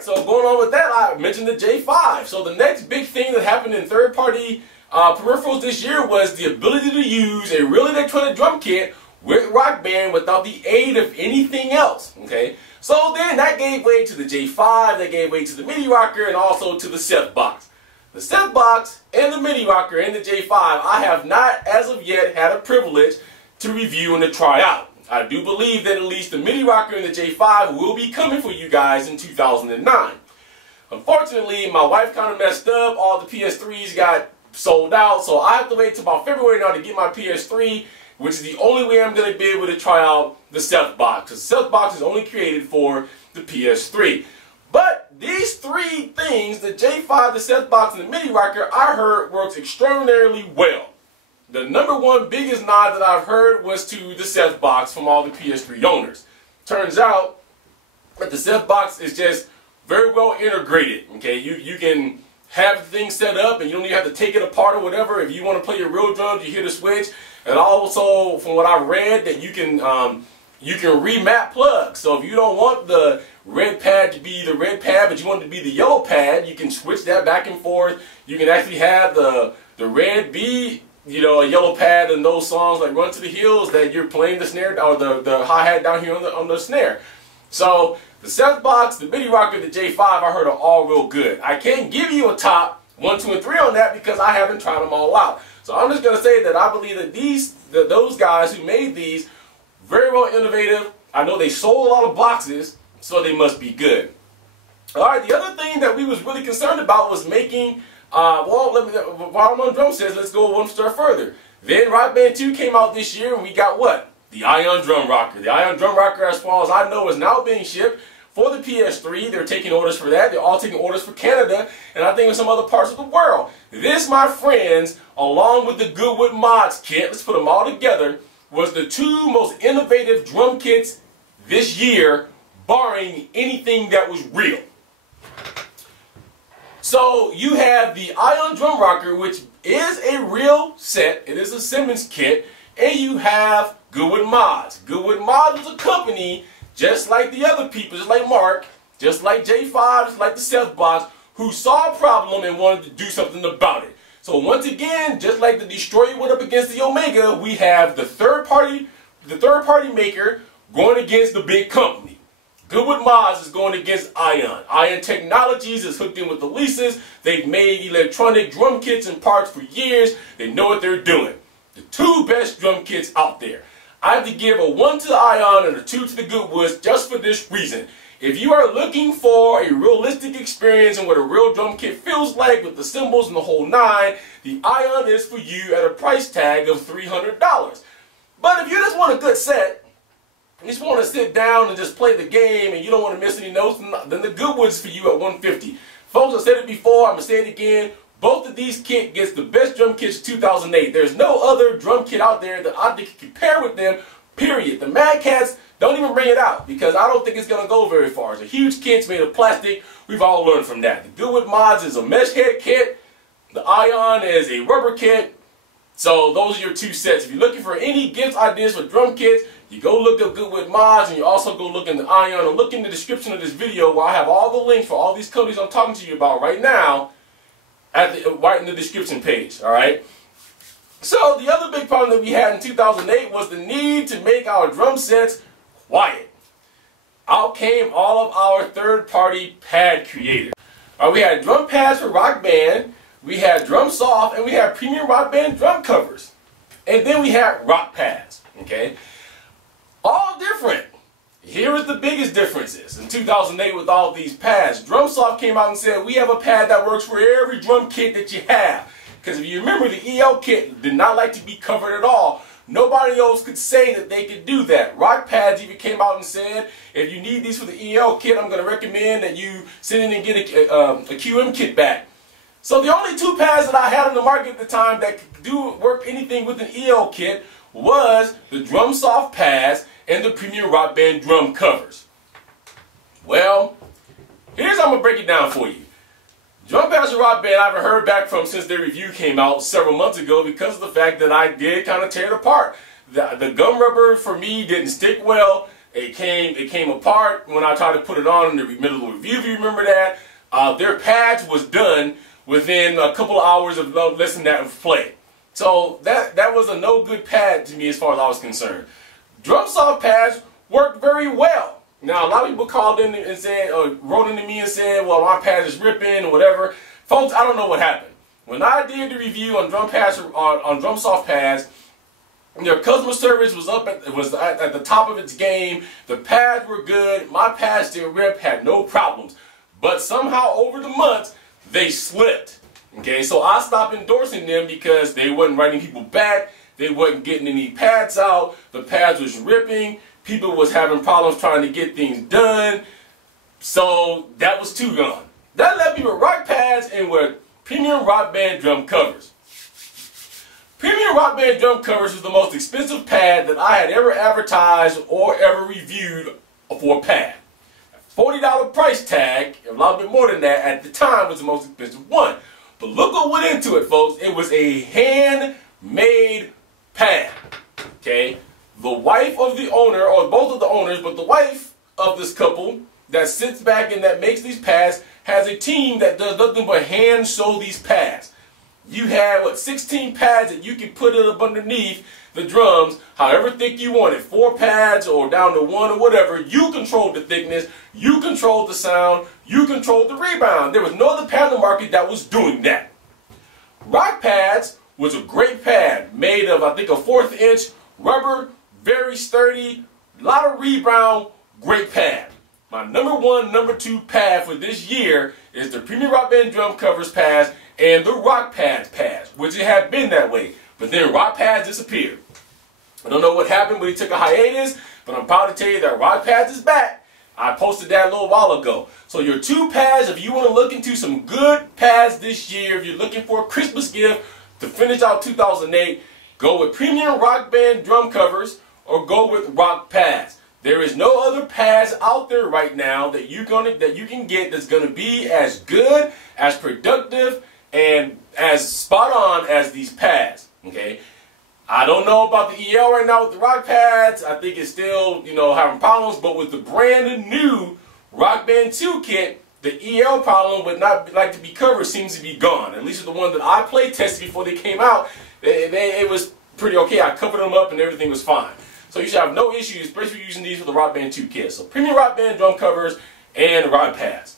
Alright, so going on with that, I mentioned the J5. So the next big thing that happened in third-party peripherals this year was the ability to use a real electronic drum kit with Rock Band without the aid of anything else. Okay, so then that gave way to the J5, that gave way to the Midi Rocker, and also to the Seth Box. The Seth Box and the Midi Rocker and the J5, I have not, as of yet, had a privilege to review and to try out. I do believe that at least the Midi Rocker and the J5 will be coming for you guys in 2009. Unfortunately, my wife kind of messed up. All the PS3s got sold out, so I have to wait till about February now to get my PS3, which is the only way I'm going to be able to try out the Seth Box. Because the Seth Box is only created for the PS3. But these three things, the J5, the Seth Box, and the Midi Rocker, I heard works extraordinarily well. The number one biggest nod that I've heard was to the Seth Box from all the PS3 owners. Turns out that the Seth Box is just very well integrated. Okay, you can have the thing set up and you don't even have to take it apart or whatever. If you want to play your real drums, you hit a switch. And also, from what I've read, that you can remap plugs. So if you don't want the red pad to be the red pad, but you want it to be the yellow pad, you can switch that back and forth. You can actually have the red be, you know, a yellow pad in those songs like Run to the Hills that you're playing the snare or the hi-hat down here on the snare. So the Seth Box, the Midi Rocker, the J5, I heard are all real good. I can't give you a top 1, 2, and 3 on that because I haven't tried them all out. So I'm just going to say that I believe that those guys who made these, very well innovative. I know they sold a lot of boxes, so they must be good. Alright, the other thing that we was really concerned about was making, while I'm on drum sets, let's go one step further. Then Rock Band 2 came out this year, and we got what? The Ion Drum Rocker. The Ion Drum Rocker, as far as I know, is now being shipped for the PS3. They're taking orders for that. They're all taking orders for Canada, and I think in some other parts of the world. This, my friends, along with the GoodWood mods kit, let's put them all together, was the two most innovative drum kits this year, barring anything that was real. So you have the Ion Drum Rocker, which is a real set. It is a Simmons kit. And you have GoodWood Mods. GoodWood Mods is a company, just like the other people, just like Mark, just like J5, just like the Seth Box, who saw a problem and wanted to do something about it. So once again, just like the Destroyer went up against the Omega, we have the third party maker going against the big company. GoodWood Mods is going against Ion. Ion Technologies is hooked in with the leases. They've made electronic drum kits and parts for years. They know what they're doing. The two best drum kits out there. I have to give a 1 to Ion and a 2 to the GoodWoods just for this reason. If you are looking for a realistic experience and what a real drum kit feels like with the cymbals and the whole nine, the Ion is for you at a price tag of $300. But if you just want a good set, you just want to sit down and just play the game and you don't want to miss any notes, then the GoodWood's for you at $150. Folks, I said it before, I'm going to say it again. Both of these kits gets the best drum kits of 2008. There's no other drum kit out there that I think can compare with them, period. The Mad Cats, don't even bring it out because I don't think it's going to go very far. It's a huge kit made of plastic. We've all learned from that. The GoodWood Mods is a mesh head kit. The Ion is a rubber kit. So those are your two sets. If you're looking for any gift ideas for drum kits, you go look up GoodWood Mods and you also go look in the Ion and look in the description of this video where I have all the links for all these companies I'm talking to you about right now right in the description page. Alright? So the other big problem that we had in 2008 was the need to make our drum sets quiet. Out came all of our third-party pad creators. We had drum pads for Rock Band, we had Drum Soft, and we had premium Rock Band drum covers. And then we had RocPadz. Okay? All different. Here is the biggest differences. In 2008 with all of these pads, Drum Soft came out and said, we have a pad that works for every drum kit that you have. Because if you remember, the EL kit did not like to be covered at all. Nobody else could say that they could do that. RocPadz even came out and said, if you need these for the EL kit, I'm going to recommend that you send in and get a QM kit back. So the only two pads that I had on the market at the time that could do work anything with an EL kit was the Drum Soft pads and the premium Rock Band drum covers. Well, here's how I'm going to break it down for you. Drum pads for Rock Band I haven't heard back from since their review came out several months ago because of the fact that I did kind of tear it apart. The gum rubber for me didn't stick well. It came apart when I tried to put it on in the middle of the review, if you remember that. Their pads was done within a couple of hours of listening to that play. So that was a no good pad to me as far as I was concerned. Drum soft pads worked very well. Now, a lot of people called in and said, or wrote into me and said, well, my pad is ripping or whatever. Folks, I don't know what happened. When I did the review on drum pads, on drum soft pads, their customer service was at the top of its game. The pads were good. My pads didn't rip, had no problems. But somehow over the months, they slipped. Okay, so I stopped endorsing them because they wasn't writing people back. They wasn't getting any pads out. The pads was ripping. People was having problems trying to get things done. So that was two gone. That left me with RocPadz and with premium rock band drum covers. Premium rock band drum covers was the most expensive pad that I had ever advertised or ever reviewed for a pad. $40 price tag, a lot bit more than that at the time, was the most expensive one. But look what went into it, folks. It was a handmade pad. Okay? The wife of the owner, or both of the owners, but the wife of this couple that sits back and that makes these pads has a team that does nothing but hand sew these pads. You have, what, 16 pads that you can put it up underneath the drums, however thick you want it, 4 pads or down to 1 or whatever. You control the thickness, you control the sound, you control the rebound. There was no other pad in the market that was doing that. RocPadz was a great pad made of, I think, a 1/4 inch rubber, very sturdy, a lot of rebound, great pad. My number 1, number 2 pad for this year is the Premium Rock Band Drum Covers pads and the RocPadz pads, which it had been that way. But then RocPadz disappeared. I don't know what happened when he took a hiatus, but I'm proud to tell you that RocPadz is back. I posted that a little while ago. So your 2 pads, if you want to look into some good pads this year, if you're looking for a Christmas gift to finish out 2008, go with Premium Rock Band Drum Covers or go with RocPadz. There is no other pads out there right now that you can get that's gonna be as good, as productive, and as spot on as these pads. Okay, I don't know about the EL right now with the RocPadz. I think it's still, having problems. But with the brand new Rock Band 2 kit, the EL problem would not like to be covered seems to be gone. At least with the one that I play tested before they came out, it was pretty okay. I covered them up and everything was fine. So you should have no issues, especially using these for the Rock Band 2 kit. So Premium Rock Band Drum Covers and RocPadz.